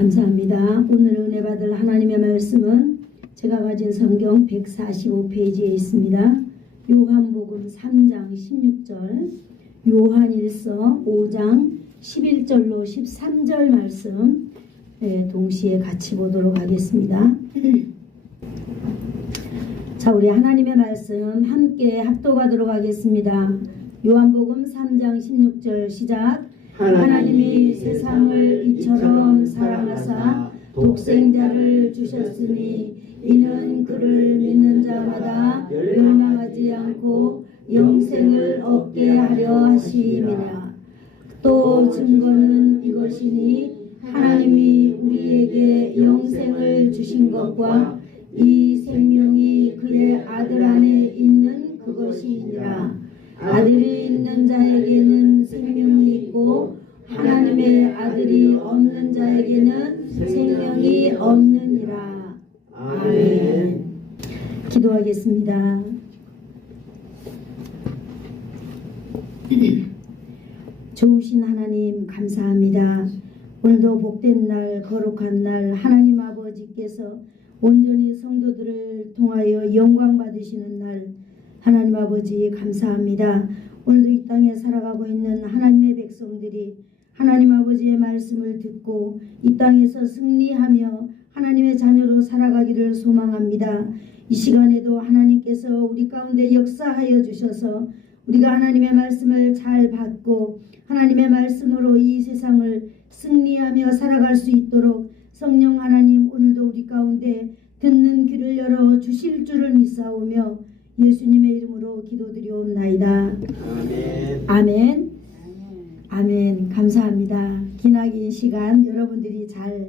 감사합니다. 오늘 은혜 받을 하나님의 말씀은 제가 가진 성경 145페이지에 있습니다. 요한복음 3장 16절, 요한일서 5장 11절로 13절 말씀 동시에 같이 보도록 하겠습니다. 자, 우리 하나님의 말씀 함께 합독하도록 하겠습니다. 요한복음 3장 16절 시작. 하나님이 세상을 이처럼 사랑하사 독생자를 주셨으니 이는 그를 믿는 자마다 멸망하지 않고 영생을 얻게 하려 하심이라. 또 증거는 이것이니 하나님이 우리에게 영생을 주신 것과 이 생명이 그의 아들 안에 있는 그것이니라. 아들이 있는 자에게는 생명이 있고 하나님의 아들이 없는 자에게는 생명이 없느니라. 아멘. 기도하겠습니다. 좋으신 하나님 감사합니다. 오늘도 복된 날, 거룩한 날 하나님 아버지께서 온전히 성도들을 통하여 영광 받으시는 날 하나님 아버지 감사합니다. 오늘도 이 땅에 살아가고 있는 하나님의 백성들이 하나님 아버지의 말씀을 듣고 이 땅에서 승리하며 하나님의 자녀로 살아가기를 소망합니다. 이 시간에도 하나님께서 우리 가운데 역사하여 주셔서 우리가 하나님의 말씀을 잘 받고 하나님의 말씀으로 이 세상을 승리하며 살아갈 수 있도록 성령 하나님 오늘도 우리 가운데 듣는 귀를 열어 주실 줄을 믿사오며 예수님의 이름으로 기도드리옵나이다. 아멘. 아멘. 아멘. 감사합니다. 기나긴 시간 여러분들이 잘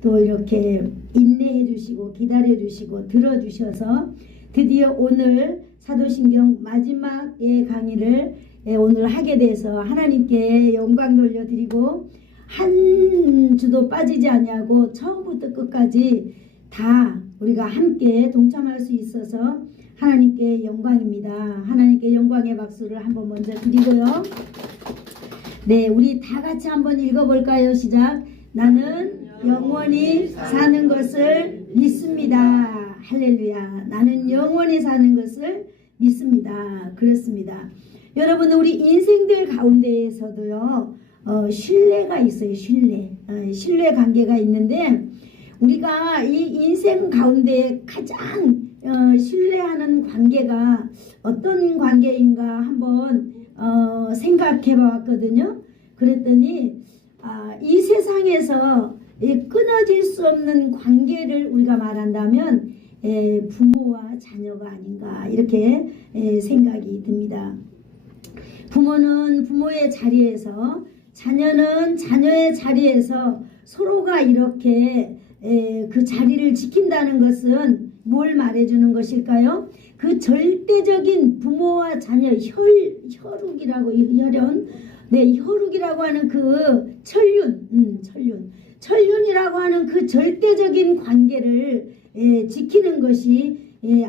또 이렇게 인내해 주시고 기다려 주시고 들어 주셔서 드디어 오늘 사도신경 마지막의 강의를 오늘 하게 돼서 하나님께 영광 돌려드리고 한 주도 빠지지 않냐고 처음부터 끝까지 다 우리가 함께 동참할 수 있어서 하나님께 영광입니다. 하나님께 영광의 박수를 한번 먼저 드리고요. 네, 우리 다 같이 한번 읽어볼까요? 시작. 나는 영원히 사는 것을 믿습니다. 할렐루야. 나는 영원히 사는 것을 믿습니다. 그렇습니다. 여러분 우리 인생들 가운데에서도요 신뢰가 있어요. 신뢰 관계가 있는데 우리가 이 인생 가운데 가장 신뢰하는 관계가 어떤 관계인가 한번 생각해 봤거든요. 그랬더니 이 세상에서 끊어질 수 없는 관계를 우리가 말한다면 부모와 자녀가 아닌가 이렇게 생각이 듭니다. 부모는 부모의 자리에서 자녀는 자녀의 자리에서 서로가 이렇게 그 자리를 지킨다는 것은 뭘 말해주는 것일까요? 그 절대적인 부모와 자녀 혈육이라고 혈육이라고 하는 그 천륜이라고 하는 그 절대적인 관계를 지키는 것이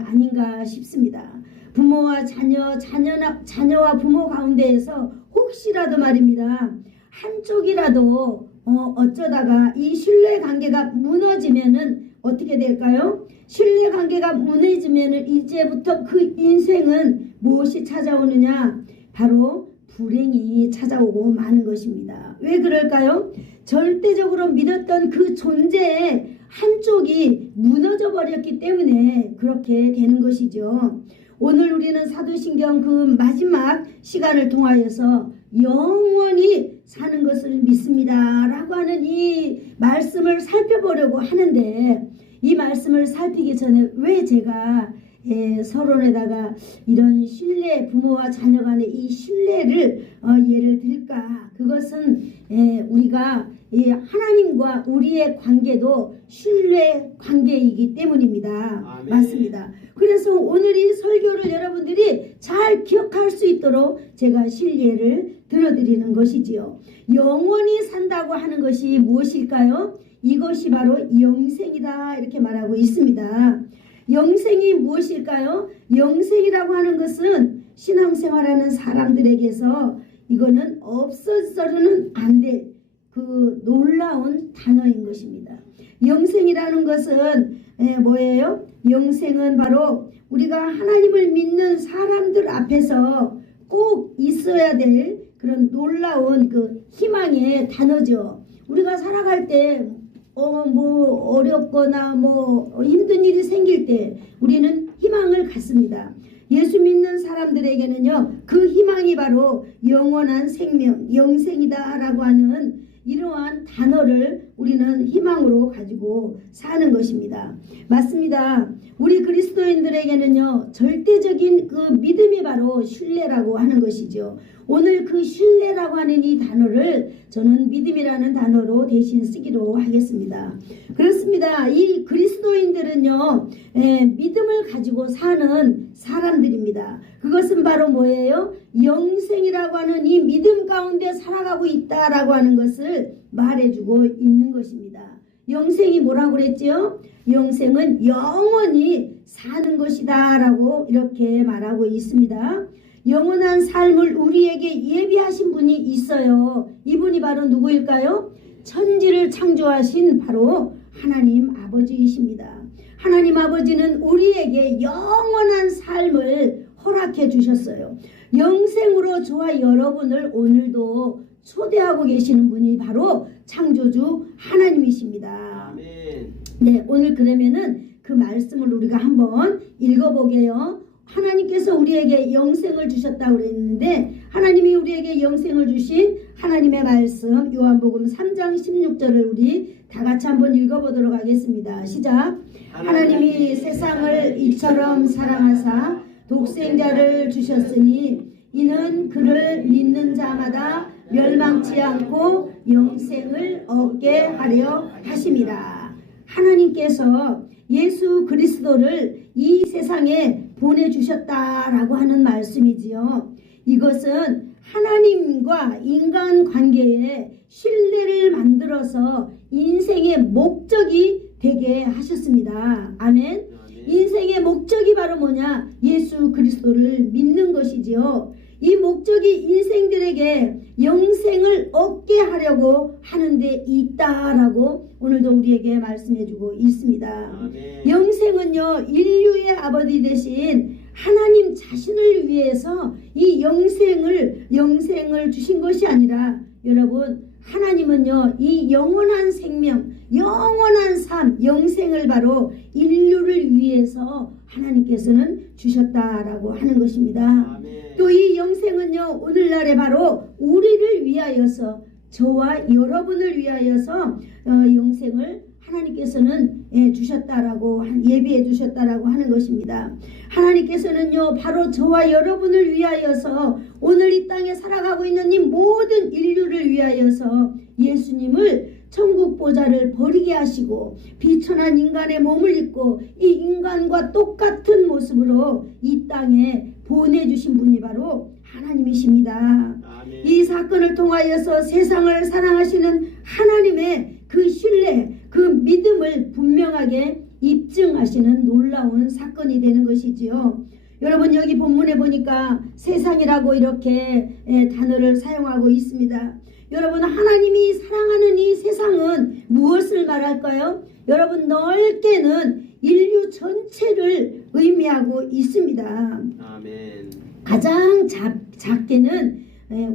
아닌가 싶습니다. 부모와 자녀와 부모 가운데에서 혹시라도 말입니다. 한쪽이라도 어쩌다가 이 신뢰 관계가 무너지면은 어떻게 될까요? 신뢰 관계가 무너지면은 이제부터 그 인생은 무엇이 찾아오느냐? 바로 불행이 찾아오고 마는 것입니다. 왜 그럴까요? 절대적으로 믿었던 그 존재의 한쪽이 무너져 버렸기 때문에 그렇게 되는 것이죠. 오늘 우리는 사도신경 그 마지막 시간을 통하여서 영원히 사는 것을 믿습니다 라고 하는 이 말씀을 살펴보려고 하는데 이 말씀을 살피기 전에 왜 제가 서론에다가 이런 신뢰 부모와 자녀 간의 이 신뢰를 예를 들까? 그것은 우리가 하나님과 우리의 관계도 신뢰 관계이기 때문입니다. 아멘. 맞습니다. 그래서 오늘 이 설교를 여러분들이 잘 기억할 수 있도록 제가 신뢰를 들어드리는 것이지요. 영원히 산다고 하는 것이 무엇일까요? 이것이 바로 영생이다 이렇게 말하고 있습니다. 영생이 무엇일까요? 영생이라고 하는 것은 신앙생활하는 사람들에게서 이거는 없어서는 안 될 그 놀라운 단어인 것입니다. 영생이라는 것은 뭐예요? 영생은 바로 우리가 하나님을 믿는 사람들 앞에서 꼭 있어야 될 그런 놀라운 그 희망의 단어죠. 우리가 살아갈 때 뭐 어렵거나 뭐 힘든 일이 생길 때 우리는 희망을 갖습니다. 예수 믿는 사람들에게는요, 그 희망이 바로 영원한 생명, 영생이다라고 하는 이러한 단어를 우리는 희망으로 가지고 사는 것입니다. 맞습니다. 우리 그리스도인들에게는요, 절대적인 그 믿음이 바로 신뢰라고 하는 것이죠. 오늘 그 신뢰라고 하는 이 단어를 저는 믿음이라는 단어로 대신 쓰기로 하겠습니다. 그렇습니다. 이 그리스도인들은요, 믿음을 가지고 사는 사람들입니다. 그것은 바로 뭐예요? 영생이라고 하는 이 믿음 가운데 살아가고 있다라고 하는 것을 말해주고 있는 것입니다. 영생이 뭐라고 그랬죠? 영생은 영원히 사는 것이다 라고 이렇게 말하고 있습니다. 영원한 삶을 우리에게 예비하신 분이 있어요. 이분이 바로 누구일까요? 천지를 창조하신 바로 하나님 아버지이십니다. 하나님 아버지는 우리에게 영원한 삶을 허락해 주셨어요. 영생으로 저와 여러분을 오늘도 초대하고 계시는 분이 바로 창조주 하나님이십니다. 아멘. 네, 오늘 그러면은 그 말씀을 우리가 한번 읽어보게요. 하나님께서 우리에게 영생을 주셨다고 그랬는데, 하나님이 우리에게 영생을 주신 하나님의 말씀 요한복음 3장 16절을 우리 다 같이 한번 읽어보도록 하겠습니다. 시작. 하나님이 세상을 이처럼 사랑하사 독생자를 주셨으니 이는 그를 믿는 자마다 멸망치 않고 영생을 얻게 하려 하심이라. 하나님께서 예수 그리스도를 이 세상에 보내주셨다라고 하는 말씀이지요. 이것은 하나님과 인간 관계에 신뢰를 만들어서 인생의 목적이 되게 하셨습니다. 아멘. 인생의 목적이 바로 뭐냐? 예수 그리스도를 믿는 것이지요. 이 목적이 인생들에게 영생을 얻게 하려고 하는데 있다라고 오늘도 우리에게 말씀해주고 있습니다. 아멘. 영생은요, 인류의 아버지 되신 하나님 자신을 위해서 이 영생을 주신 것이 아니라, 여러분, 하나님은요, 이 영원한 생명, 영원한 삶, 영생을 바로 인류를 위해서 하나님께서는 주셨다라고 하는 것입니다. 또 이 영생은요, 오늘날에 바로 우리를 위하여서, 저와 여러분을 위하여서 영생을 하나님께서는 주셨다라고, 예비해 주셨다라고 하는 것입니다. 하나님께서는요, 바로 저와 여러분을 위하여서, 오늘 이 땅에 살아가고 있는 이 모든 인류를 위하여서 예수님을 천국 보좌를 버리게 하시고 비천한 인간의 몸을 입고 이 인간과 똑같은 모습으로 이 땅에 보내주신 분이 바로 하나님이십니다. 아멘. 이 사건을 통하여서 세상을 사랑하시는 하나님의 그 신뢰, 그 믿음을 분명하게 입증하시는 놀라운 사건이 되는 것이지요. 여러분, 여기 본문에 보니까 세상이라고 이렇게 단어를 사용하고 있습니다. 여러분, 하나님이 사랑하는 이 세상은 무엇을 말할까요? 여러분, 넓게는 인류 전체를 의미하고 있습니다. 아멘. 가장 작게는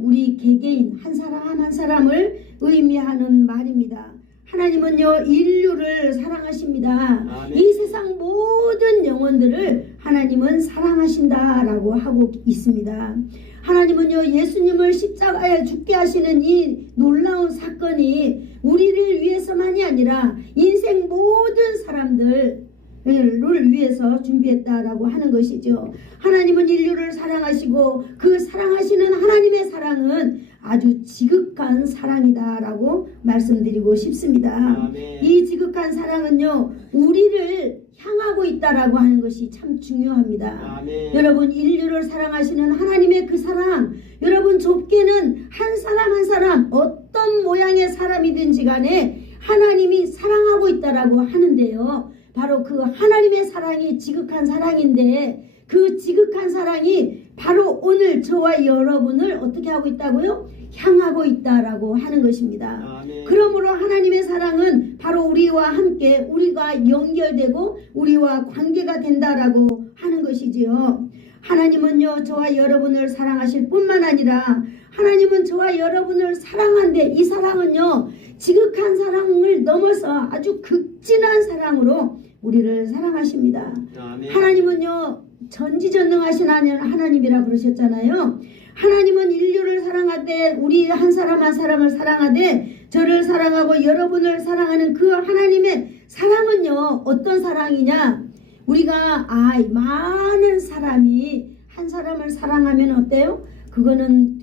우리 개개인 한 사람 한 사람을 의미하는 말입니다. 하나님은요, 인류를 사랑하십니다. 아멘. 이 세상 모든 영혼들을 하나님은 사랑하신다라고 하고 있습니다. 하나님은요, 예수님을 십자가에 죽게 하시는 이 놀라운 사건이 우리를 위해서만이 아니라 인생 모든 사람들을 위해서 준비했다라고 하는 것이죠. 하나님은 인류를 사랑하시고 그 사랑하시는 하나님의 사랑은 아주 지극한 사랑이다라고 말씀드리고 싶습니다. 아멘. 이 지극한 사랑은요, 우리를 향하고 있다라고 하는 것이 참 중요합니다. 아멘. 여러분, 인류를 사랑하시는 하나님의 그 사랑, 여러분, 좁게는 한 사람 한 사람 어떤 모양의 사람이든지 간에 하나님이 사랑하고 있다라고 하는데요, 바로 그 하나님의 사랑이 지극한 사랑인데, 그 지극한 사랑이 바로 오늘 저와 여러분을 어떻게 하고 있다고요? 향하고 있다라고 하는 것입니다. 아멘. 그러므로 하나님의 사랑은 바로 우리와 함께 우리가 연결되고 우리와 관계가 된다라고 하는 것이지요. 하나님은요 저와 여러분을 사랑하실 뿐만 아니라 하나님은 저와 여러분을 사랑한데 이 사랑은요 지극한 사랑을 넘어서 아주 극진한 사랑으로 우리를 사랑하십니다. 아멘. 하나님은요 전지전능하신 하나님이라 그러셨잖아요. 하나님은 인류를 사랑하되 우리 한 사람 한 사람을 사랑하되 저를 사랑하고 여러분을 사랑하는 그 하나님의 사랑은요 어떤 사랑이냐, 우리가 많은 사람이 한 사람을 사랑하면 어때요? 그거는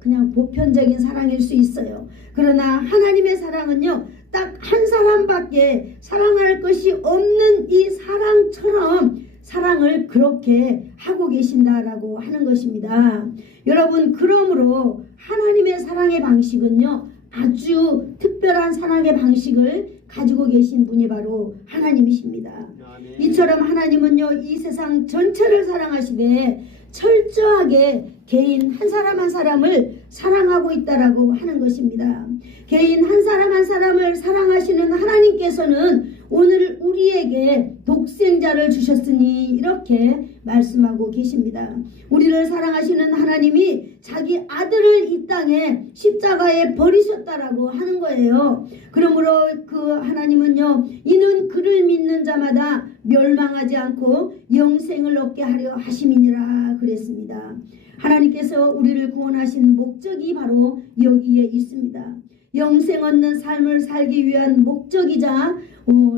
그냥 보편적인 사랑일 수 있어요. 그러나 하나님의 사랑은요 딱 한 사람밖에 사랑할 것이 없는 이 사랑처럼 사랑을 그렇게 하고 계신다라고 하는 것입니다. 여러분, 그러므로 하나님의 사랑의 방식은요 아주 특별한 사랑의 방식을 가지고 계신 분이 바로 하나님이십니다. 아멘. 이처럼 하나님은요 이 세상 전체를 사랑하시되 철저하게 개인 한 사람 한 사람을 사랑하고 있다라고 하는 것입니다. 개인 한 사람 한 사람을 사랑하시는 하나님께서는 오늘 우리에게 독생자를 주셨으니 이렇게 말씀하고 계십니다. 우리를 사랑하시는 하나님이 자기 아들을 이 땅에 십자가에 버리셨다라고 하는 거예요. 그러므로 그 하나님은요 이는 그를 믿는 자마다 멸망하지 않고 영생을 얻게 하려 하심이니라 그랬습니다. 하나님께서 우리를 구원하신 목적이 바로 여기에 있습니다. 영생 얻는 삶을 살기 위한 목적이자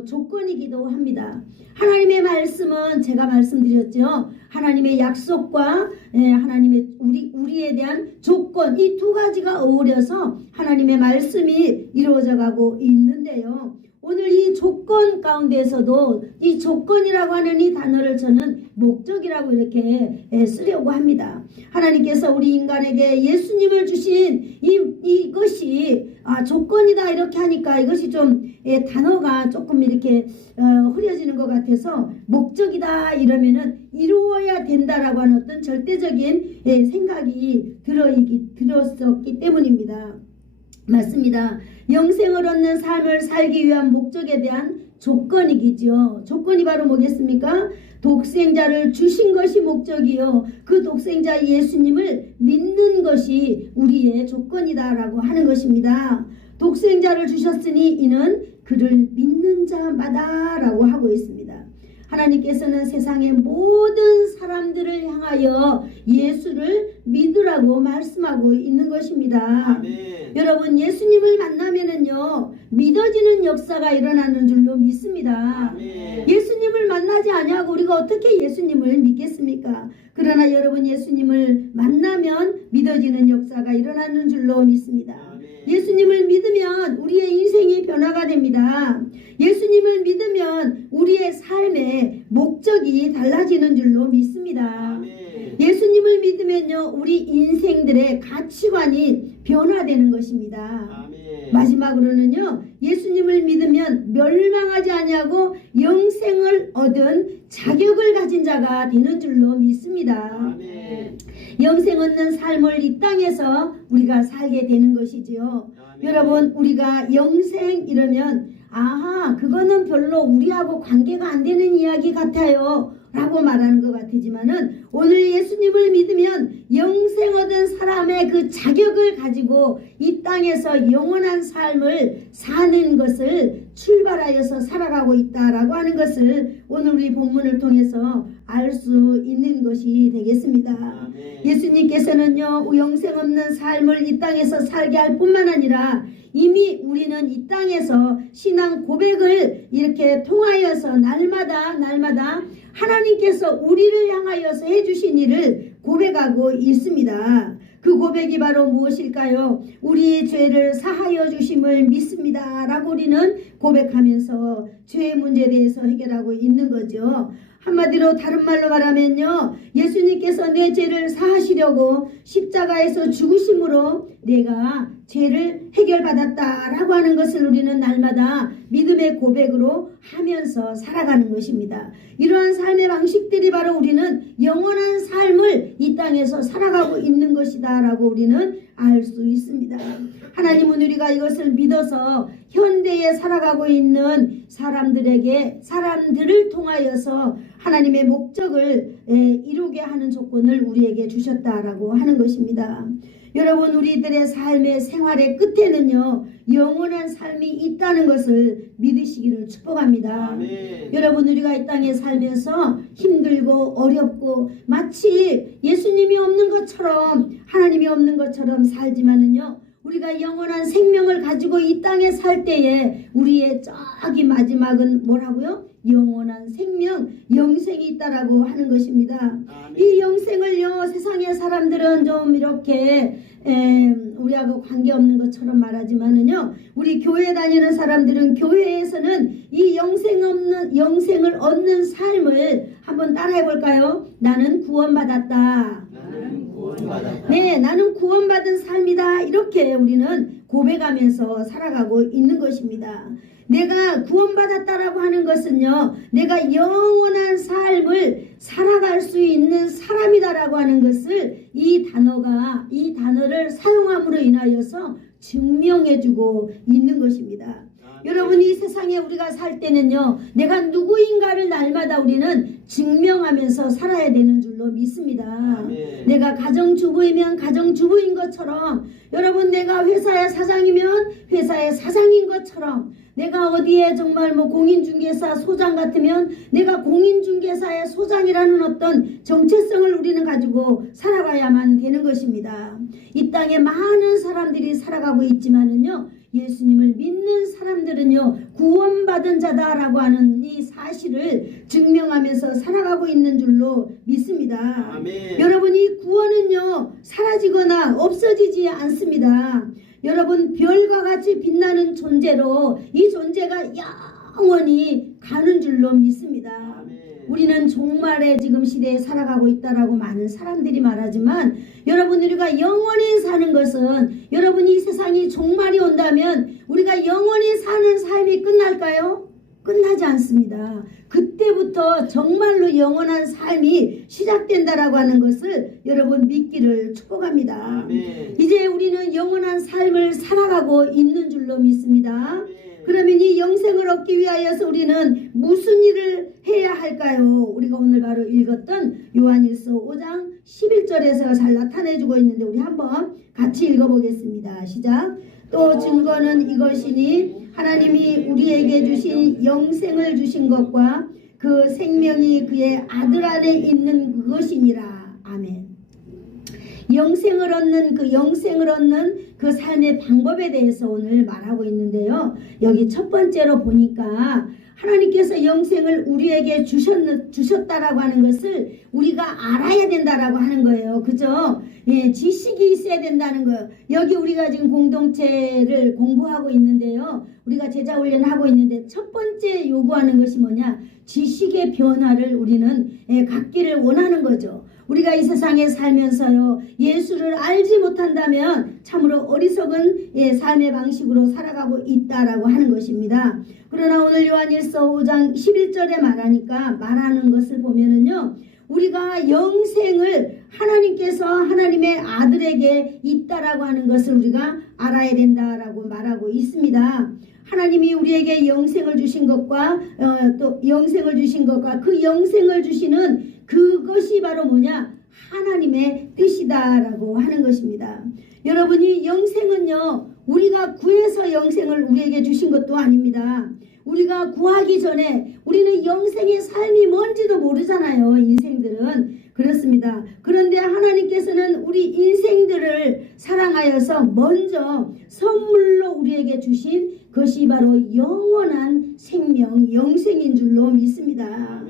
조건이기도 합니다. 하나님의 말씀은 제가 말씀드렸죠. 하나님의 약속과 하나님의 우리에 대한 조건, 이 두 가지가 어우러서 하나님의 말씀이 이루어져 가고 있는데요. 오늘 이 조건 가운데에서도 이 조건이라고 하는 이 단어를 저는 목적이라고 이렇게 쓰려고 합니다. 하나님께서 우리 인간에게 예수님을 주신 이것이 조건이다 이렇게 하니까 이것이 좀 단어가 조금 이렇게 흐려지는 것 같아서 목적이다 이러면은 이루어야 된다라고 하는 어떤 절대적인 생각이 들었었기 때문입니다. 맞습니다. 영생을 얻는 삶을 살기 위한 목적에 대한 조건이기죠. 조건이 바로 뭐겠습니까? 독생자를 주신 것이 목적이요. 그 독생자 예수님을 믿는 것이 우리의 조건이다라고 하는 것입니다. 독생자를 주셨으니 이는 그를 믿는 자마다라고 하고 있습니다. 하나님께서는 세상의 모든 사람들을 향하여 예수를 믿으라고 말씀하고 있는 것입니다. 아멘. 여러분, 예수님을 만나면은요 믿어지는 역사가 일어나는 줄로 믿습니다. 아멘. 예수님을 만나지 아니하고 우리가 어떻게 예수님을 믿겠습니까? 그러나 여러분, 예수님을 만나면 믿어지는 역사가 일어나는 줄로 믿습니다. 아멘. 예수님을 믿으면 우리의 인생이 변화가 됩니다. 예수님을 믿으면 우리의 삶의 목적이 달라지는 줄로 믿습니다. 아멘. 예수님을 믿으면요 우리 인생들의 가치관이 변화되는 것입니다. 아멘. 마지막으로는요 예수님을 믿으면 멸망하지 아니하고 영생을 얻은 자격을 가진 자가 되는 줄로 믿습니다. 아멘. 영생 얻는 삶을 이 땅에서 우리가 살게 되는 것이지요. 아멘. 여러분, 우리가 영생 이러면 그거는 별로 우리하고 관계가 안 되는 이야기 같아요 라고 말하는 것 같지만은 오늘 예수님을 믿으면 영생 얻은 사람의 그 자격을 가지고 이 땅에서 영원한 삶을 사는 것을 출발하여서 살아가고 있다라고 하는 것을 오늘 우리 본문을 통해서 알 수 있는 것이 되겠습니다. 아멘. 예수님께서는요 영생 없는 삶을 이 땅에서 살게 할 뿐만 아니라 이미 우리는 이 땅에서 신앙 고백을 이렇게 통하여서 날마다 하나님께서 우리를 향하여서 해주신 일을 고백하고 있습니다. 그 고백이 바로 무엇일까요? 우리 죄를 사하여 주심을 믿습니다 라고 우리는 고백하면서 죄의 문제에 대해서 해결하고 있는 거죠. 한마디로 다른 말로 말하면요, 예수님께서 내 죄를 사하시려고 십자가에서 죽으심으로 내가 죄를 해결받았다라고 하는 것을 우리는 날마다 믿음의 고백으로 하면서 살아가는 것입니다. 이러한 삶의 방식들이 바로 우리는 영원한 삶을 이 땅에서 살아가고 있는 것이다 라고 우리는 알 수 있습니다. 하나님은 우리가 이것을 믿어서 현대에 살아가고 있는 사람들을 통하여서 하나님의 목적을 이루게 하는 조건을 우리에게 주셨다라고 하는 것입니다. 여러분, 우리들의 삶의 생활의 끝에는요, 영원한 삶이 있다는 것을 믿으시기를 축복합니다. 아멘. 여러분, 우리가 이 땅에 살면서 힘들고 어렵고 마치 예수님이 없는 것처럼, 하나님이 없는 것처럼 살지만은요, 우리가 영원한 생명을 가지고 이 땅에 살 때에 우리의 저기 마지막은 뭐라고요? 영원한 생명, 영생이 있다라고 하는 것입니다. 아멘. 이 영생을요, 세상의 사람들은 좀 이렇게 우리하고 관계없는 것처럼 말하지만은요, 우리 교회 다니는 사람들은 교회에서는 이 영생을 얻는 삶을 한번 따라해 볼까요? 나는 구원받았다. 네, 나는 구원받은 삶이다. 이렇게 우리는 고백하면서 살아가고 있는 것입니다. 내가 구원받았다라고 하는 것은요, 내가 영원한 삶을 살아갈 수 있는 사람이다라고 하는 것을 이 단어를 사용함으로 인하여서 증명해주고 있는 것입니다. 여러분, 이 세상에 우리가 살 때는요, 내가 누구인가를 날마다 우리는 증명하면서 살아야 되는 줄로 믿습니다. 아멘. 내가 가정주부이면 가정주부인 것처럼, 여러분, 내가 회사의 사장이면 회사의 사장인 것처럼, 내가 어디에 정말 공인중개사 소장 같으면 내가 공인중개사의 소장이라는 어떤 정체성을 우리는 가지고 살아가야만 되는 것입니다. 이 땅에 많은 사람들이 살아가고 있지만은요, 예수님을 믿는 사람들은요, 구원받은 자다라고 하는 이 사실을 증명하면서 살아가고 있는 줄로 믿습니다. 아멘. 여러분, 이 구원은요, 사라지거나 없어지지 않습니다. 여러분, 별과 같이 빛나는 존재로 이 존재가 영원히 가는 줄로 믿습니다. 아멘. 우리는 종말의 지금 시대에 살아가고 있다라고 많은 사람들이 말하지만, 여러분, 우리가 영원히 사는 것은, 여러분, 이 세상이 종말이 온다면 우리가 영원히 사는 삶이 끝날까요? 끝나지 않습니다. 그때부터 정말로 영원한 삶이 시작된다라고 하는 것을 여러분 믿기를 축복합니다. 아멘. 이제 우리는 영원한 삶을 살아가고 있는 줄로 믿습니다. 아멘. 그러면 이 영생을 얻기 위하여서 우리는 무슨 일을 해야 할까요? 우리가 오늘 바로 읽었던 요한일서 5장 11절에서 잘 나타내주고 있는데, 우리 한번 같이 읽어보겠습니다. 시작. 또 증거는 이것이니 하나님이 우리에게 주신 영생을 주신 것과 그 생명이 그의 아들 안에 있는 그것이니라. 아멘. 영생을 얻는 그 삶의 방법에 대해서 오늘 말하고 있는데요. 여기 첫 번째로 보니까 하나님께서 영생을 우리에게 주셨다라고 하는 것을 우리가 알아야 된다라고 하는 거예요. 그죠? 예, 지식이 있어야 된다는 거예요. 여기 우리가 지금 공동체를 공부하고 있는데요. 우리가 제자 훈련을 하고 있는데 첫 번째 요구하는 것이 뭐냐? 지식의 변화를 우리는 갖기를 원하는 거죠. 우리가 이 세상에 살면서요, 예수를 알지 못한다면 참으로 어리석은 삶의 방식으로 살아가고 있다라고 하는 것입니다. 그러나 오늘 요한일서 5장 11절에 말하는 것을 보면은요, 우리가 영생을 하나님께서 하나님의 아들에게 있다라고 하는 것을 우리가 알아야 된다라고 말하고 있습니다. 하나님이 우리에게 영생을 주신 것과 또 영생을 주신 것과 그 영생을 주시는 그것이 바로 뭐냐? 하나님의 뜻이다라고 하는 것입니다. 여러분이 영생은요, 우리가 구해서 영생을 우리에게 주신 것도 아닙니다. 우리가 구하기 전에 우리는 영생의 삶이 뭔지도 모르잖아요. 인생들은 그렇습니다. 그런데 하나님께서는 우리 인생들을 사랑하여서 먼저 선물로 우리에게 주신 것이 바로 영원한 생명, 영생인 줄로 믿습니다.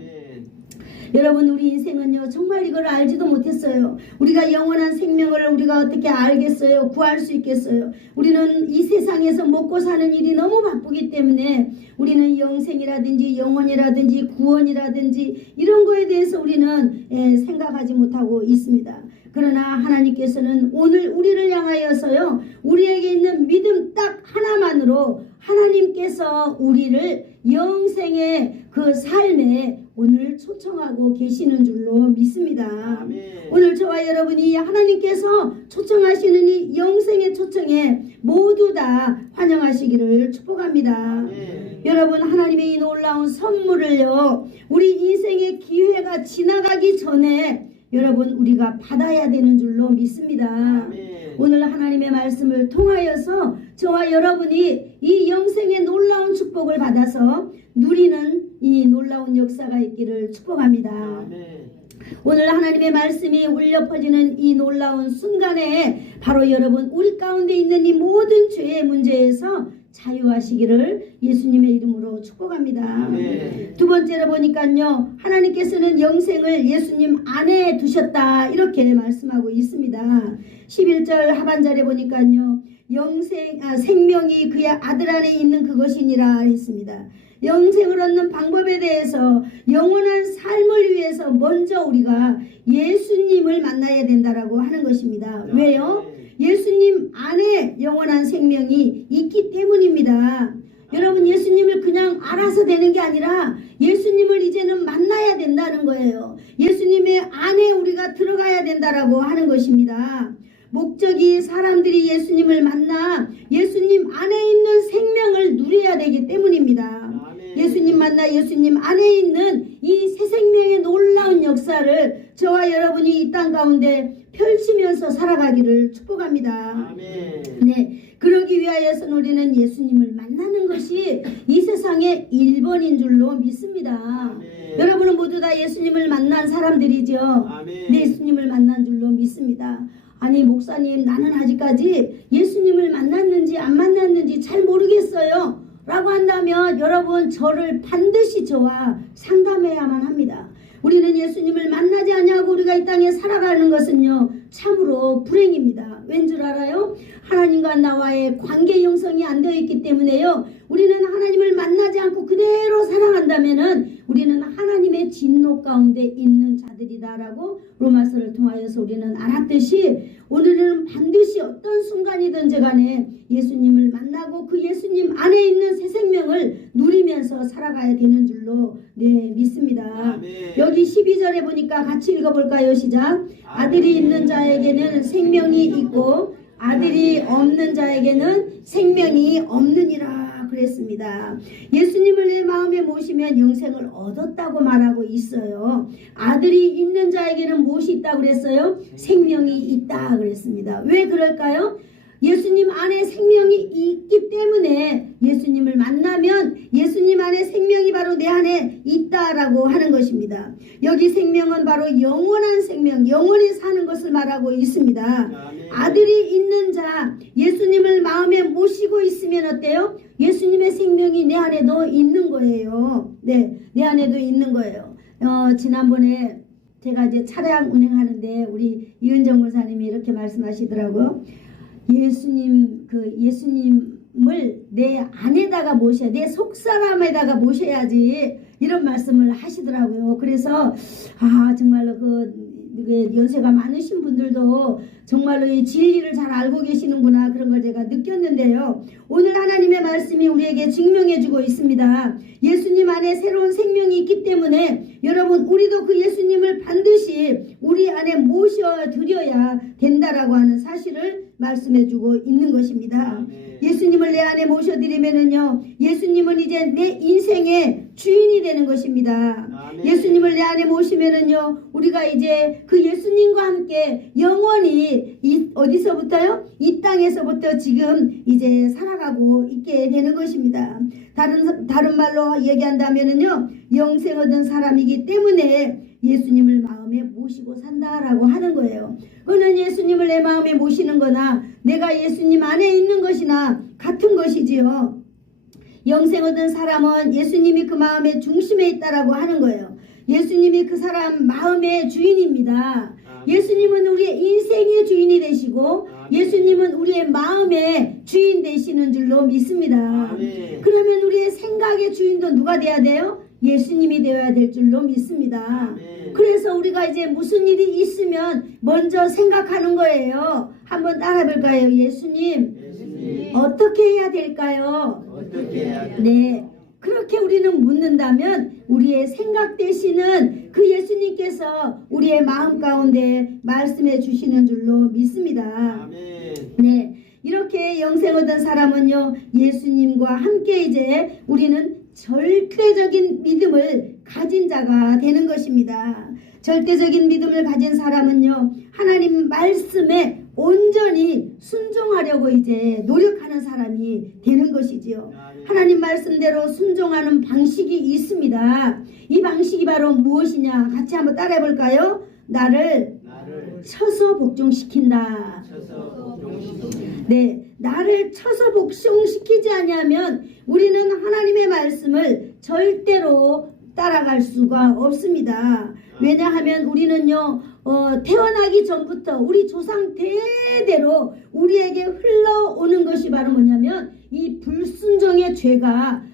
여러분, 우리 인생은요, 정말 이걸 알지도 못했어요. 우리가 영원한 생명을 우리가 어떻게 알겠어요? 구할 수 있겠어요? 우리는 이 세상에서 먹고 사는 일이 너무 바쁘기 때문에 우리는 영생이라든지 영혼이라든지 구원이라든지 이런 거에 대해서 우리는 생각하지 못하고 있습니다. 그러나 하나님께서는 오늘 우리를 향하여서요, 우리에게 있는 믿음 딱 하나만으로 하나님께서 우리를 영생의 그 삶에 오늘 초청하고 계시는 줄로 믿습니다. 아멘. 오늘 저와 여러분이 하나님께서 초청하시는 이 영생의 초청에 모두 다 환영하시기를 축복합니다. 아멘. 여러분, 하나님의 이 놀라운 선물을요, 우리 인생의 기회가 지나가기 전에 여러분 우리가 받아야 되는 줄로 믿습니다. 아멘. 오늘 하나님의 말씀을 통하여서 저와 여러분이 이 영생의 놀라운 축복을 받아서 누리는 이 놀라운 역사가 있기를 축복합니다. 아멘. 오늘 하나님의 말씀이 울려 퍼지는 이 놀라운 순간에 바로 여러분 우리 가운데 있는 이 모든 죄의 문제에서 자유하시기를 예수님의 이름으로 축복합니다. 아멘. 두 번째로 보니까요, 하나님께서는 영생을 예수님 안에 두셨다 이렇게 말씀하고 있습니다. 11절 하반절에 보니까요, 생명이 그의 아들 안에 있는 그것이니라 했습니다. 영생을 얻는 방법에 대해서 영원한 삶을 위해서 먼저 우리가 예수님을 만나야 된다라고 하는 것입니다. 왜요? 예수님 안에 영원한 생명이 있기 때문입니다. 여러분, 예수님을 그냥 알아서 되는 게 아니라 예수님을 이제는 만나야 된다는 거예요. 예수님의 안에 우리가 들어가야 된다라고 하는 것입니다. 목적이 사람들이 예수님을 만나 예수님 안에 있는 생명을 누려야 되기 때문입니다. 예수님 만나 예수님 안에 있는 이 새 생명의 놀라운 역사를 저와 여러분이 이 땅 가운데 펼치면서 살아가기를 축복합니다. 아멘. 네, 그러기 위하여서는 우리는 예수님을 만나는 것이 이 세상의 1번인 줄로 믿습니다. 아멘. 여러분은 모두 다 예수님을 만난 사람들이죠. 아멘. 네, 예수님을 만난 줄로 믿습니다. 아니 목사님, 나는 아직까지 예수님을 만났는지 안 만났는지 잘 모르겠어요 라고 한다면 여러분, 저를 반드시 저와 상담해야만 합니다. 우리는 예수님을 만나지 않냐고 우리가 이 땅에 살아가는 것은요, 참으로 불행입니다. 왠 줄 알아요? 하나님과 나와의 관계 형성이 안 되어 있기 때문에요, 우리는 하나님을 만나지 않고 그대로 살아간다면은 우리는 하나님의 진노 가운데 있는 자들이다라고 로마서를 통하여서 우리는 알았듯이, 오늘은 반드시 어떤 순간이든지 간에 예수님을 만나고 그 예수님 안에 있는 새 생명을 누리면서 살아가야 되는 줄로 믿습니다. 아멘. 여기 12절에 보니까 같이 읽어볼까요? 시작. 아들이 있는 자에게는 생명이 있고 아들이 없는 자에게는 생명이 없느니라 그랬습니다. 예수님을 내 마음에 모시면 영생을 얻었다고 말하고 있어요. 아들이 있는 자에게는 무엇이 있다고 그랬어요? 생명이 있다 그랬습니다. 왜 그럴까요? 예수님 안에 생명이 있기 때문에 예수님을 만나면 예수님 안에 생명이 바로 내 안에 있다라고 하는 것입니다. 여기 생명은 바로 영원한 생명, 영원히 사는 것을 말하고 있습니다. 아들이 있는 자, 예수님을 마음에 모시고 있으면 어때요? 예수님의 생명이 내 안에도 있는 거예요. 네, 내 안에도 있는 거예요. 지난번에 제가 이제 차량 운행하는데 우리 이은정 목사님이 이렇게 말씀하시더라고요. 예수님을 내 안에다가 모셔야, 내 속사람에다가 모셔야지, 이런 말씀을 하시더라고요. 그래서 정말로 연세가 많으신 분들도 정말로 이 진리를 잘 알고 계시는구나, 그런 걸 제가 느꼈는데요. 오늘 하나님의 말씀이 우리에게 증명해주고 있습니다. 예수님 안에 새로운 생명이 있기 때문에 여러분, 우리도 그 예수님을 반드시 우리 안에 모셔드려야 된다라고 하는 사실을 말씀해주고 있는 것입니다. 예수님을 내 안에 모셔드리면은요, 예수님은 이제 내 인생의 주인이 되는 것입니다. 아멘. 예수님을 내 안에 모시면은요, 우리가 이제 그 예수님과 함께 영원히 어디서부터요? 이 땅에서부터 지금 이제 살아가고 있게 되는 것입니다. 다른 말로 얘기한다면은요, 영생 얻은 사람이기 때문에 예수님을 마음에 모시고 산다라고 하는 거예요. 그는 예수님을 내 마음에 모시는 거나 내가 예수님 안에 있는 것이나 같은 것이지요. 영생 얻은 사람은 예수님이 그 마음의 중심에 있다라고 하는 거예요. 예수님이 그 사람 마음의 주인입니다. 예수님은 우리의 인생의 주인이 되시고 예수님은 우리의 마음의 주인 되시는 줄로 믿습니다. 아멘. 그러면 우리의 생각의 주인도 누가 돼야 돼요? 예수님이 되어야 될 줄로 믿습니다. 아멘. 그래서 우리가 이제 무슨 일이 있으면 먼저 생각하는 거예요. 한번 따라 볼까요? 예수님, 예수님, 어떻게 해야 될까요? 어떻게 해야 돼? 네, 그렇게 우리는 묻는다면 우리의 생각 되시는 그 예수님께서 우리의 마음 가운데 말씀해 주시는 줄로 믿습니다. 아멘. 네, 이렇게 영생 얻은 사람은요, 예수님과 함께 이제 우리는 절대적인 믿음을 가진 자가 되는 것입니다. 절대적인 믿음을 가진 사람은요, 하나님 말씀에 온전히 순종하려고 이제 노력하는 사람이 되는 것이지요. 하나님 말씀대로 순종하는 방식이 있습니다. 이 방식이 바로 무엇이냐? 같이 한번 따라해 볼까요? 나를 쳐서 복종시킨다. 쳐서 복종시키는. 네, 나를 쳐서 복종시키지 아니하면 우리는 하나님의 말씀을 절대로 따라갈 수가 없습니다. 왜냐하면 우리는요, 태어나기 전부터 우리 조상 대대로 우리에게 흘러오는 것이 바로 뭐냐면 이 불순종의 죄가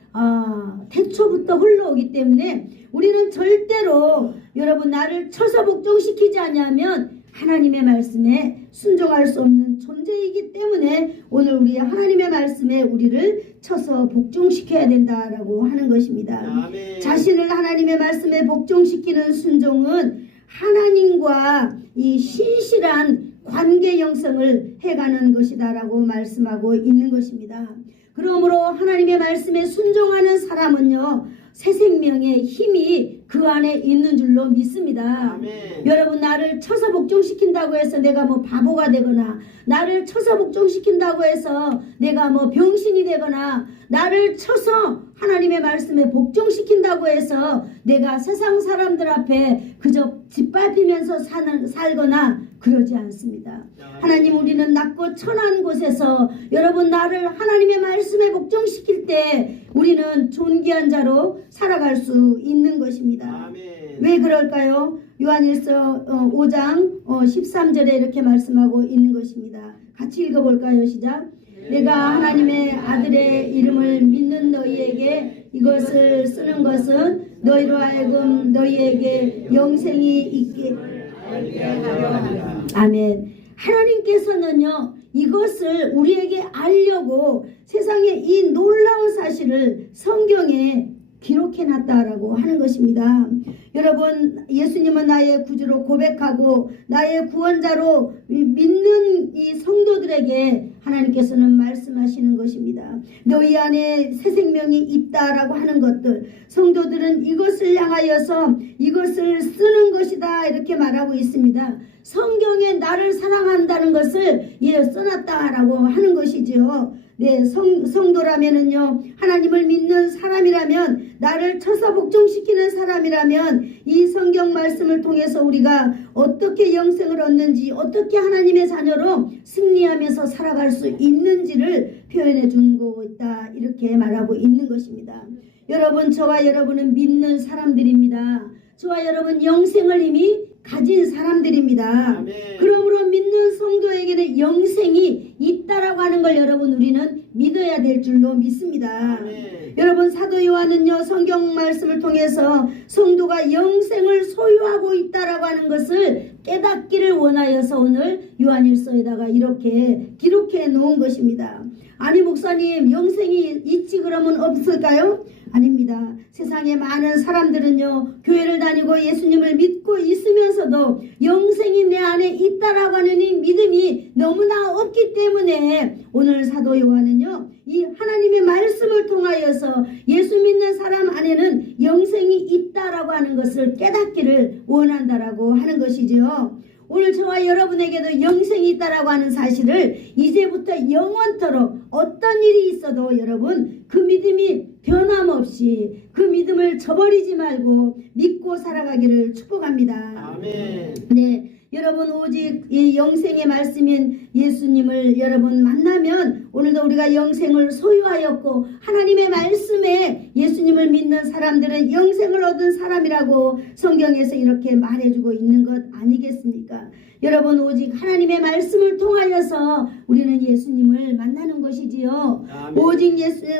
태초부터 흘러오기 때문에 우리는 절대로 여러분 나를 쳐서 복종시키지 않으면 하나님의 말씀에 순종할 수 없는 존재이기 때문에 오늘 우리 하나님의 말씀에 우리를 쳐서 복종시켜야 된다라고 하는 것입니다. 아멘. 자신을 하나님의 말씀에 복종시키는 순종은 하나님과 이 신실한 관계 형성을 해가는 것이다라고 말씀하고 있는 것입니다. 그러므로 하나님의 말씀에 순종하는 사람은요, 새 생명의 힘이 그 안에 있는 줄로 믿습니다. 아멘. 여러분, 나를 쳐서 복종시킨다고 해서 내가 뭐 바보가 되거나, 나를 쳐서 복종시킨다고 해서 내가 뭐 병신이 되거나, 나를 쳐서 하나님의 말씀에 복종시킨다고 해서 내가 세상 사람들 앞에 그저 짓밟히면서 살거나 그러지 않습니다. 하나님, 우리는 낮고 천한 곳에서 여러분 나를 하나님의 말씀에 복종시킬 때 우리는 존귀한 자로 살아갈 수 있는 것입니다. 아멘. 왜 그럴까요? 요한일서 5장 13절에 이렇게 말씀하고 있는 것입니다. 같이 읽어볼까요? 시작. 내가 하나님의 아들의 이름을 믿는 너희에게 이것을 쓰는 것은 너희로 하여금 너희에게 영생이 있게 하려 함이라. 아멘. 하나님께서는요, 이것을 우리에게 알려고 세상에 이 놀라운 사실을 성경에 기록해 놨다라고 하는 것입니다. 여러분, 예수님은 나의 구주로 고백하고 나의 구원자로 믿는 이 성도들에게 하나님께서는 말씀하시는 것입니다. 너희 안에 새 생명이 있다라고 하는 것들, 성도들은 이것을 향하여서 이것을 쓰는 것이다 이렇게 말하고 있습니다. 성경에 나를 사랑한다는 것을 써놨다라고 하는 것이지요. 네, 성도라면은요, 하나님을 믿는 사람이라면, 나를 쳐서 복종시키는 사람이라면 이 성경 말씀을 통해서 우리가 어떻게 영생을 얻는지, 어떻게 하나님의 자녀로 승리하면서 살아갈 수 있는지를 표현해 주고 있다 이렇게 말하고 있는 것입니다. 여러분, 저와 여러분은 믿는 사람들입니다. 저와 여러분 영생을 이미 가진 사람들입니다. 아멘. 그러므로 믿는 성도에게는 영생이 있다라고 하는 걸 여러분 우리는 믿어야 될 줄로 믿습니다. 아멘. 여러분, 사도 요한은요, 성경 말씀을 통해서 성도가 영생을 소유하고 있다라고 하는 것을 깨닫기를 원하여서 오늘 요한일서에다가 이렇게 기록해 놓은 것입니다. 아니 목사님, 영생이 있지 그러면 없을까요? 아닙니다. 세상에 많은 사람들은요, 교회를 다니고 예수님을 믿고 있으면서도 영생이 내 안에 있다라고 하는 이 믿음이 너무나 없기 때문에 오늘 사도 요한은요, 이 하나님의 말씀을 통하여서 예수 믿는 사람 안에는 영생이 있다라고 하는 것을 깨닫기를 원한다라고 하는 것이지요. 오늘 저와 여러분에게도 영생이 있다라고 하는 사실을 이제부터 영원토록 어떤 일이 있어도 여러분 그 믿음이 변함없이 그 믿음을 저버리지 말고 믿고 살아가기를 축복합니다. 아멘. 네, 여러분 오직 이 영생의 말씀인 예수님을 여러분 만나면 오늘도 우리가 영생을 소유하였고 하나님의 말씀에 예수님을 믿는 사람들은 영생을 얻은 사람이라고 성경에서 이렇게 말해주고 있는 것 아니겠습니까? 여러분 오직 하나님의 말씀을 통하여서 우리는 예수님을 만나는 것이지요. 아멘. 오직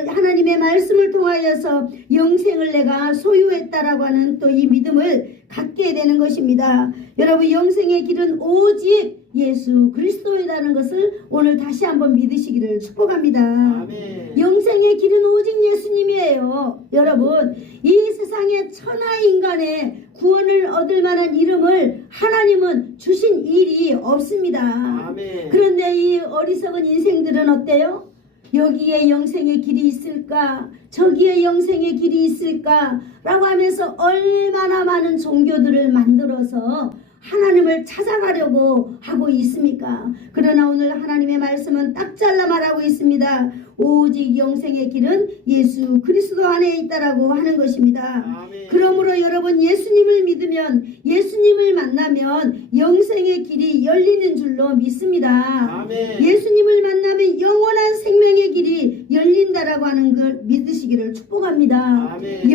하나님의 말씀을 통하여서 영생을 내가 소유했다라고 하는 또 이 믿음을 갖게 되는 것입니다. 여러분 영생의 길은 오직 예수 그리스도이라는 것을 오늘 다시 한번 믿으시기를 축복합니다. 아멘. 영생의 길은 오직 예수님이에요. 여러분 이 세상에 천하 인간의 구원을 얻을 만한 이름을 하나님은 주신 일이 없습니다. 아멘. 그런데 이 어리석은 인생들은 어때요? 여기에 영생의 길이 있을까? 저기에 영생의 길이 있을까? 라고 하면서 얼마나 많은 종교들을 만들어서 하나님을 찾아가려고 하고 있습니까? 그러나 오늘 하나님의 말씀은 딱 잘라 말하고 있습니다. 오직 영생의 길은 예수 그리스도 안에 있다라고 하는 것입니다. 아멘. 그러므로 여러분 예수님을 믿으면 예수님을 만나면 영생의 길이 열리는 줄로 믿습니다. 아멘. 예수님을 만나면 영원한 생명의 길이 열린다라고 하는 걸 믿으시기를 축복합니다. 아멘.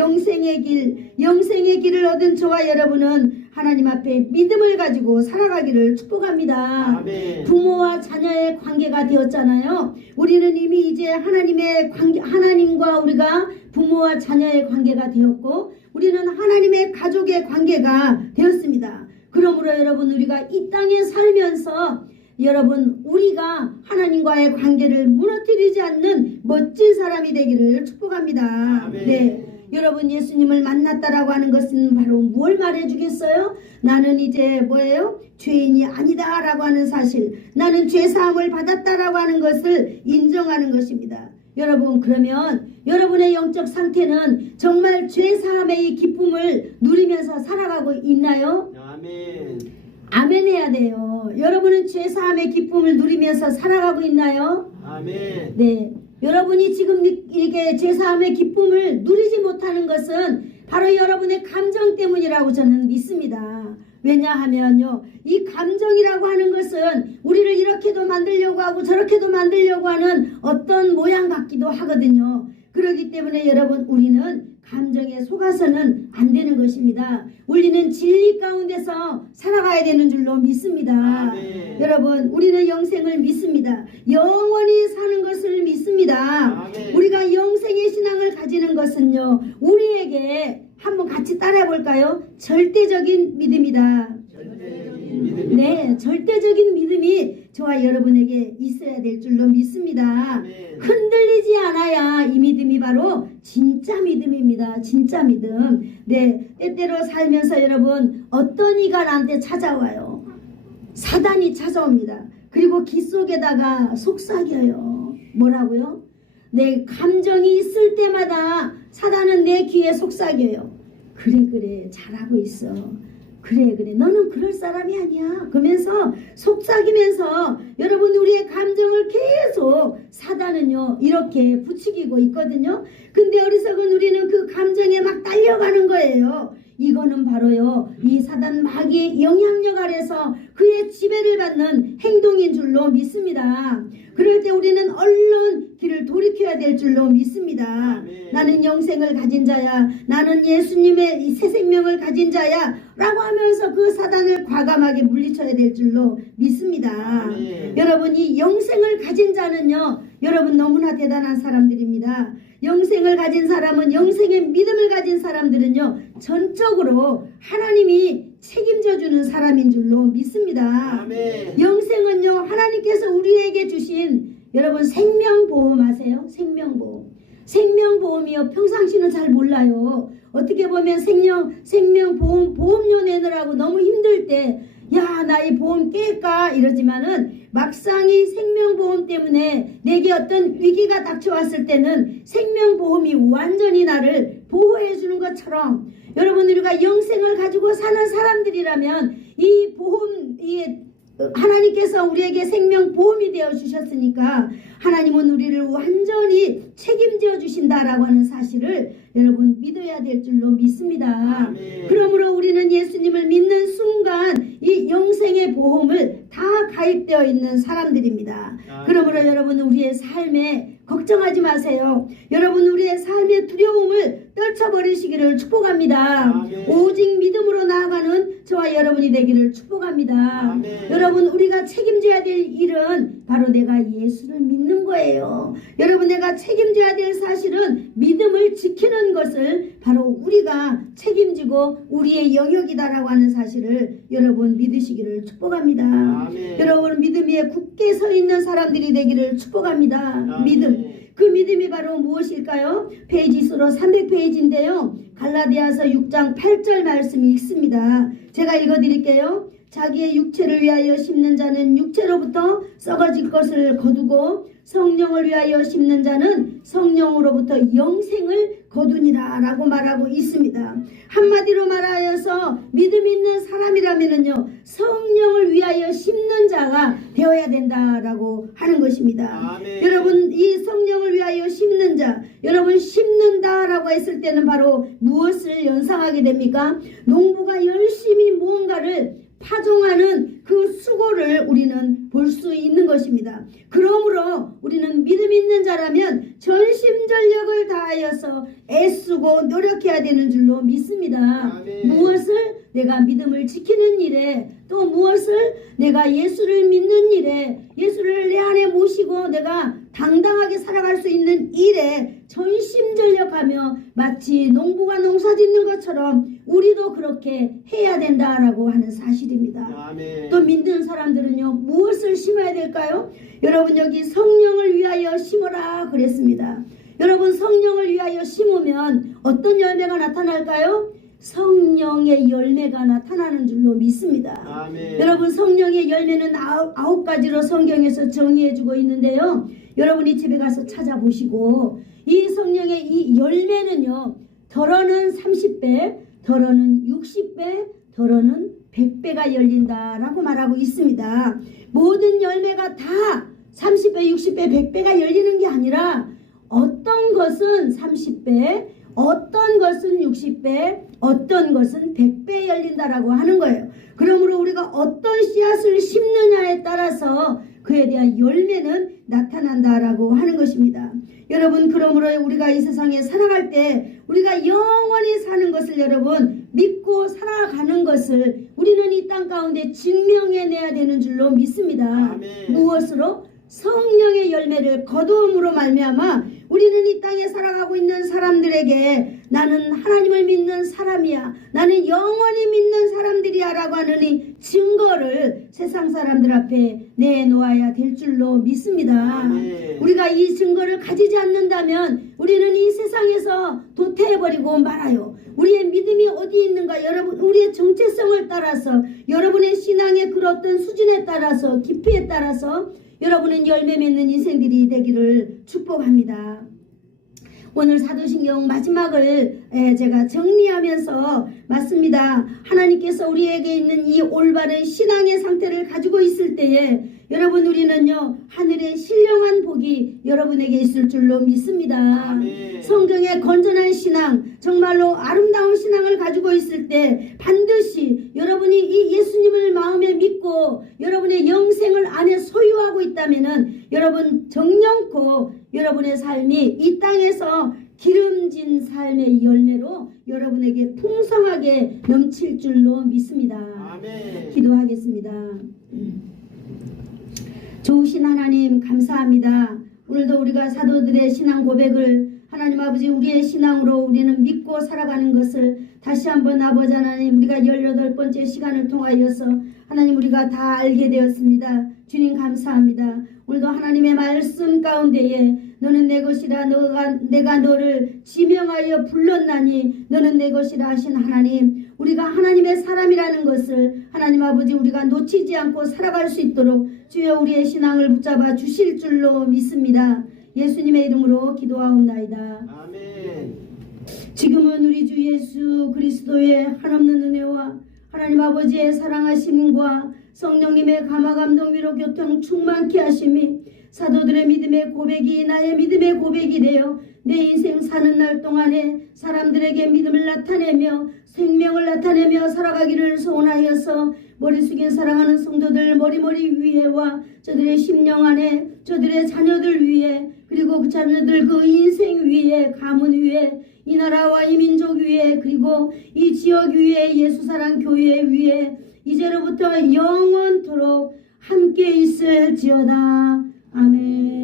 영생의 길을 얻은 저와 여러분은 하나님 앞에 믿음을 가지고 살아가기를 축복합니다. 아멘. 부모와 자녀의 관계가 되었잖아요. 우리는 이미 이제 하나님의 관계, 하나님과 우리가 부모와 자녀의 관계가 되었고 우리는 하나님의 가족의 관계가 되었습니다. 그러므로 여러분 우리가 이 땅에 살면서 여러분 우리가 하나님과의 관계를 무너뜨리지 않는 멋진 사람이 되기를 축복합니다. 아멘. 네. 여러분 예수님을 만났다라고 하는 것은 바로 뭘 말해주겠어요? 나는 이제 뭐예요? 죄인이 아니다라고 하는 사실, 나는 죄사함을 받았다라고 하는 것을 인정하는 것입니다. 여러분 그러면 여러분의 영적 상태는 정말 죄사함의 이 기쁨을 누리면서 살아가고 있나요? 아멘. 아멘 해야 돼요. 여러분은 죄사함의 기쁨을 누리면서 살아가고 있나요? 아멘. 네. 여러분이 지금 이게 제사함의 기쁨을 누리지 못하는 것은 바로 여러분의 감정 때문이라고 저는 믿습니다. 왜냐하면요, 이 감정이라고 하는 것은 우리를 이렇게도 만들려고 하고 저렇게도 만들려고 하는 어떤 모양 같기도 하거든요. 그렇기 때문에 여러분 우리는 감정에 속아서는 안 되는 것입니다. 우리는 진리 가운데서 살아가야 되는 줄로 믿습니다. 아멘. 여러분 우리는 영생을 믿습니다. 영원히 사는 것을 믿습니다. 아멘. 우리가 영생의 신앙을 가지는 것은요 우리에게 한번 같이 따라해 볼까요? 절대적인 믿음이다. 절대적인 믿음이다. 네, 절대적인 믿음이 저와 여러분에게 있어야 될 줄로 믿습니다. 아멘. 흔들리지 않아야 이 믿음이 바로 진짜 믿음입니다. 진짜 믿음. 네, 때때로 살면서 여러분 어떤 이가 나한테 찾아와요. 사단이 찾아옵니다. 그리고 귀 속에다가 속삭여요. 뭐라고요? 내 감정이 있을 때마다 사단은 내 귀에 속삭여요. 그래 잘하고 있어. 그래 너는 그럴 사람이 아니야. 그러면서 속삭이면서 여러분 우리의 감정을 계속 사단은요 이렇게 부추기고 있거든요. 근데 어리석은 우리는 그 감정에 막 딸려가는 거예요. 이거는 바로요 이 사단 마귀의 영향력 아래서 그의 지배를 받는 행동인 줄로 믿습니다. 그럴 때 우리는 얼른 길을 돌이켜야 될 줄로 믿습니다. 아멘. 나는 영생을 가진 자야. 나는 예수님의 새 생명을 가진 자야. 라고 하면서 그 사단을 과감하게 물리쳐야 될 줄로 믿습니다. 아멘. 여러분 이 영생을 가진 자는요 여러분 너무나 대단한 사람들입니다. 영생을 가진 사람은 영생의 믿음을 가진 사람들은요 전적으로 하나님이 책임져 주는 사람인 줄로 믿습니다. 아멘. 영생은요 하나님께서 우리에게 주신 여러분 생명보험 아세요? 생명보험이요 평상시는 잘 몰라요. 어떻게 보면 생명보험료 내느라고 너무 힘들 때 야, 나 이 보험 깰까 이러지만은 막상 이 생명보험 때문에 내게 어떤 위기가 닥쳐왔을 때는 생명보험이 완전히 나를 보호해 주는 것처럼 여러분 우리가 영생을 가지고 사는 사람들이라면 이 보험 하나님께서 우리에게 생명보험이 되어 주셨으니까 하나님은 우리를 완전히 책임져 주신다라고 하는 사실을 여러분 믿어야 될 줄로 믿습니다. 아멘. 그러므로 우리는 예수님을 믿는 순간 이 영생의 보험을 다 가입되어 있는 사람들입니다. 아멘. 그러므로 여러분 우리의 삶에 걱정하지 마세요. 여러분 우리의 삶의 두려움을 떨쳐버리시기를 축복합니다. 아멘. 오직 믿음으로 나아가는 저와 여러분이 되기를 축복합니다. 아멘. 여러분 우리가 책임져야 될 일은 바로 내가 예수를 믿는 거예요. 여러분 내가 책임져야 될 사실은 믿음을 지키는 것을 바로 우리가 책임지고 우리의 영역이다라고 하는 사실을 여러분 믿으시기를 축복합니다. 아멘. 여러분 믿음 위에 굳게 서 있는 사람들이 되기를 축복합니다. 아멘. 믿음. 그 믿음이 바로 무엇일까요? 페이지 수로 300페이지인데요. 갈라디아서 6장 8절 말씀이 있습니다. 제가 읽어드릴게요. 자기의 육체를 위하여 심는 자는 육체로부터 썩어질 것을 거두고 성령을 위하여 심는 자는 성령으로부터 영생을 거두니라 라고 말하고 있습니다. 한마디로 말하여서 믿음 있는 사람이라면요 성령을 위하여 심는 자가 되어야 된다라고 하는 것입니다. 아멘. 여러분 이 성령을 위하여 심는 자, 여러분 심는다라고 했을 때는 바로 무엇을 연상하게 됩니까? 농부가 열심히 무언가를 파종하는 그 수고를 우리는 볼 수 있는 것입니다. 그러므로 우리는 믿음 있는 자라면 전심전력을 다하여서 애쓰고 노력해야 되는 줄로 믿습니다. 아멘. 무엇을 내가 믿음을 지키는 일에, 또 무엇을 내가 예수를 믿는 일에, 예수를 내 안에 모시고 내가 당당하게 살아갈 수 있는 일에 전심전력하며 마치 농부가 농사 짓는 것처럼 우리도 그렇게 해야 된다라고 하는 사실입니다. 아멘. 또 믿는 사람들은요 무엇을 심어야 될까요? 여러분 여기 성령을 위하여 심어라 그랬습니다. 여러분 성령을 위하여 심으면 어떤 열매가 나타날까요? 성령의 열매가 나타나는 줄로 믿습니다. 아멘. 여러분 성령의 열매는 아홉 가지로 성경에서 정의해주고 있는데요. 여러분이 집에 가서 찾아보시고 이 성령의 이 열매는요. 덜어는 30배, 덜어는 60배, 덜어는 100배가 열린다라고 말하고 있습니다. 모든 열매가 다 30배, 60배, 100배가 열리는 게 아니라 어떤 것은 30배, 어떤 것은 60배, 어떤 것은 100배 열린다라고 하는 거예요. 그러므로 우리가 어떤 씨앗을 심느냐에 따라서 그에 대한 열매는 나타난다라고 하는 것입니다. 여러분 그러므로 우리가 이 세상에 살아갈 때 우리가 영원히 사는 것을 여러분 믿고 살아가는 것을 우리는 이 땅 가운데 증명해내야 되는 줄로 믿습니다. 아멘. 무엇으로? 성령의 열매를 거두음으로 말미암아 우리는 이 땅에 살아가고 있는 사람들에게 나는 하나님을 믿는 사람이야, 나는 영원히 믿는 사람들이야 라고 하는 이 증거를 세상 사람들 앞에 내놓아야 될 줄로 믿습니다. 아멘. 우리가 이 증거를 가지지 않는다면 우리는 이 세상에서 도태해버리고 말아요. 우리의 믿음이 어디 있는가? 여러분 우리의 정체성을 따라서, 여러분의 신앙의 그 어떤 수준에 따라서, 깊이에 따라서 여러분은 열매 맺는 인생들이 되기를 축복합니다. 오늘 사도신경 마지막을 제가 정리하면서 맞습니다. 하나님께서 우리에게 있는 이 올바른 신앙의 상태를 가지고 있을 때에 여러분 우리는요 하늘의 신령한 복이 여러분에게 있을 줄로 믿습니다. 아멘. 성경의 건전한 신앙, 정말로 아름다운 신앙을 가지고 있을 때 반드시 여러분이 이 예수님을 마음에 믿고 여러분의 영생을 안에 소유하고 있다면은 여러분 정령코 여러분의 삶이 이 땅에서 기름진 삶의 열매로 여러분에게 풍성하게 넘칠 줄로 믿습니다. 아멘. 기도하겠습니다. 좋으신 하나님 감사합니다. 오늘도 우리가 사도들의 신앙 고백을 하나님 아버지 우리의 신앙으로 우리는 믿고 살아가는 것을 다시 한번 아버지 하나님 우리가 18번째 시간을 통하여서 하나님 우리가 다 알게 되었습니다. 주님 감사합니다. 오늘도 하나님의 말씀 가운데에 너는 내 것이라 내가 너를 지명하여 불렀나니 너는 내 것이라 하신 하나님, 우리가 하나님의 사람이라는 것을 하나님 아버지 우리가 놓치지 않고 살아갈 수 있도록 주여 우리의 신앙을 붙잡아 주실 줄로 믿습니다. 예수님의 이름으로 기도하옵나이다. 아멘. 지금은 우리 주 예수 그리스도의 한없는 은혜와 하나님 아버지의 사랑하심과 성령님의 감화 감동 위로 교통 충만케 하심이 사도들의 믿음의 믿음의 고백이 나의 믿음의 고백이 되어 내 인생 사는 날 동안에 사람들에게 믿음을 나타내며 생명을 나타내며 살아가기를 소원하여서 머리 숙인 사랑하는 성도들 머리머리 위에와 저들의 심령 안에 저들의 자녀들 위에 그리고 그 자녀들 그 인생 위에 가문 위에 이 나라와 이 민족 위에 그리고 이 지역 위에 예수사랑 교회 위에 이제로부터 영원토록 함께 있을지어다. 아멘.